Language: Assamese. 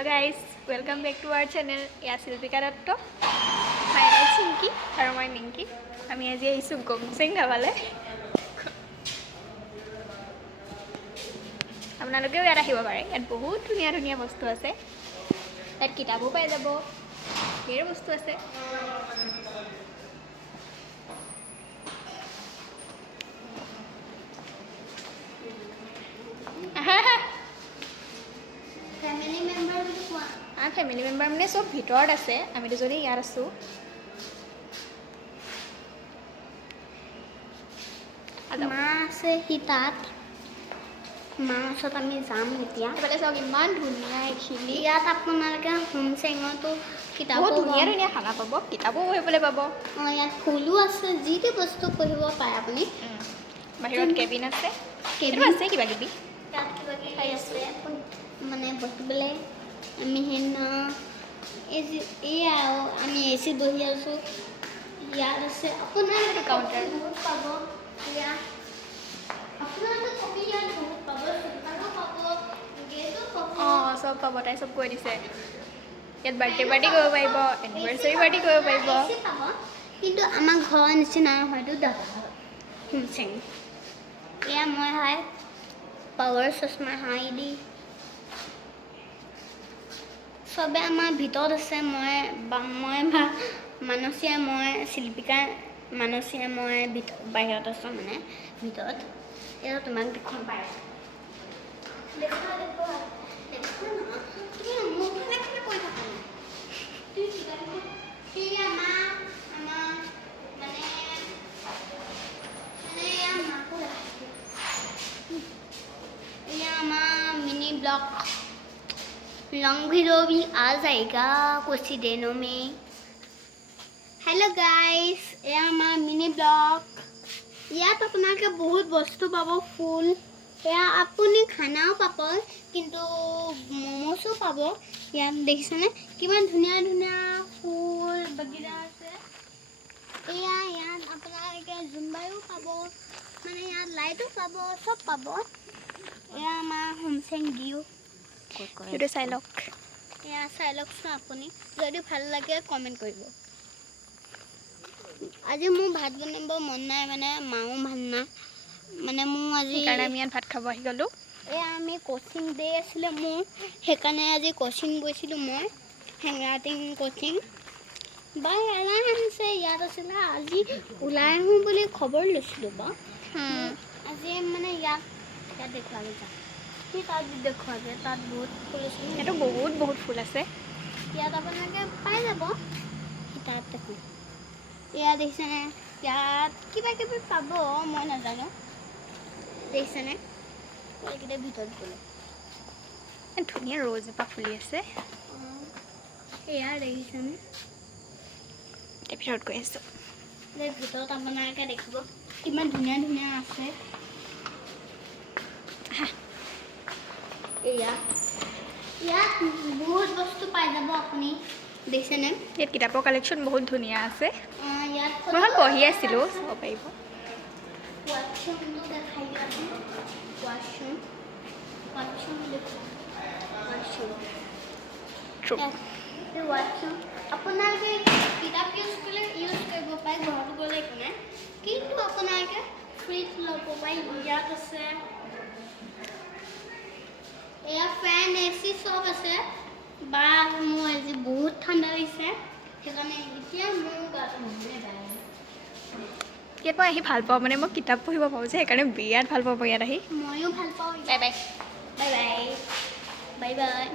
Hello guys, welcome back to our channel. Yeah, Silpika Datto. My name is Chinky, and my Minky. আমি আজি আহিছো গমচেং খাবলে। আপোনালোকেও ইয়াত আহিব পাৰে। ইয়াত বহুত ধুনীয়া ধুনীয়া বস্তু আছে। ইয়াত কিতাপো পাই যাব। ধেৰ বস্তু আছে। ফেমিলি মেম্বাৰ মানে সব ভিতৰত আছে আমি দুজনী ইয়াত আছো মা আছে হিতাত মা ওচৰত আমি যাম এতিয়া এফালে চাওক ইমান ধুনীয়া এখিনি ইয়াত আপোনালোকে হোমচেঙতো কিতাপ বহুত ধুনীয়া ধুনীয়া খানা পাব কিতাপো পঢ়িবলৈ পাব ইয়াত ফুলো আছে যিটো বস্তু পঢ়িব পাৰে আপুনি বাহিৰত কেবিন আছে কেবিন আছে কিবা কিবি ইয়াত কিবা কিবি আছে মানে বহিবলৈ আমি সেইদিনা আমি এচিত বহি আছোঁ ইয়াত আছে আপোনাৰ কাউণ্টাৰ বহুত পাব ইয়াত আপোনালোকে কপি ইয়াত বহুত পাব চুলকানো পাব গেটো পাব সব পাব তাই সব কৈ দিছে ইয়াত বাৰ্থডে পাৰ্টি কৰিব পাৰিব এনিভাৰ্চাৰী পাৰ্টি কৰিব পাৰিব কিন্তু আমাৰ ঘৰৰ নিচিনা হয়তো দাদা হোমচেং এয়া মই হয় পাৱাৰ চশমা হাই দি সবে আমাৰ ভিতৰত আছে মই মানসীয়ে মই শিল্পিকা মানসীয়ে মই বাহিৰত আছোঁ মানে ভিতৰত এয়া তোমাক দেখুৱাম পাই मिनी ब्लॉग लॉन्ग वीडियो भी आ जाएगा कुछ ही दिनों में हेलो गाइस ये हमारा मिनी ब्लॉग ইয়াত আপোনালোকে বহুত বস্তু পাব ফুল এয়া আপুনি খানাও পাব কিন্তু মমোছো পাব ইয়াত দেখিছেনে কিমান ধুনীয়া ধুনীয়া ফুল বাগিৰা আছে এয়া ইয়াত আপোনালোকে জুম্বাইও পাব মানে ইয়াত লাইটো পাব সব পাব এয়া আমাৰ হোমচেং দিও এইটো চাই লওক এয়া চাই লওকচোন আপুনি যদি ভাল লাগে কমেণ্ট কৰিব আজি মোৰ ভাত বনাব মন নাই মানে মাও ভাল নাই মানে মোৰ আজি সেইকাৰণে আমি ইয়াত ভাত খাব আহি গ'লোঁ এয়া আমি কোচিং ডে আছিলে মোৰ সেইকাৰণে আজি কোচিং গৈছিলোঁ মই হেংৰাইটিং কোচিং বাই আৰামছে ইয়াত আছিলে আজি ওলাই আহোঁ বুলি খবৰ লৈছিলোঁ বাৰু আজি মানে ইয়াত দেখুৱাবলৈ যাম সেই তাত দেখুৱাগে তাত বহুত ফুল আছে ইয়াতো বহুত ফুল আছে ইয়াত আপোনালোকে পাই যাব তাত দেখোন এয়া দেখিছেনে ইয়াত কিবা কিবি পাব মই নাজানো দেখিছেনে এইকেইটা ভিতৰত গ'লে ধুনীয়া ৰ'জ এপাহ ফুলি আছে এয়া দেখিছেনে এতিয়া ভিতৰত গৈ আছোঁ ভিতৰত আপোনালোকে দেখিব কিমান ধুনীয়া ধুনীয়া আছে এয়া ইয়াত বহুত বস্তু পাই যাব আপুনি দেখিছেনে ইয়াত কিতাপৰ কালেকশ্যন বহুত ধুনীয়া আছে ইয়াত মই এখন পঢ়ি আছিলোঁ চাব পাৰিব ৱাশ্বৰুমটো দেখাই দিয়াচোন ৱাশ্বৰুম ৱাশ্বৰুম আপোনালোকে কিতাপ ইউজ কৰিব পাৰে ঘৰত গ'লে একো নাই কিন্তু আপোনালোকে ফ্ৰীত ল'ব পাৰে ইয়াত আছে এয়া ফেন এচি চব আছে বা মোৰ আজি বহুত ঠাণ্ডা লাগিছে সেইকাৰণে এতিয়া মোৰ গাটো নুশুনে ইয়াত মই আহি ভাল পাওঁ মানে মই কিতাপ পঢ়িব পাৰোঁ যে সেইকাৰণে বিৰাট ভাল পাওঁ ইয়াত আহি ময়ো ভাল পাওঁ bye bye bye bye bye bye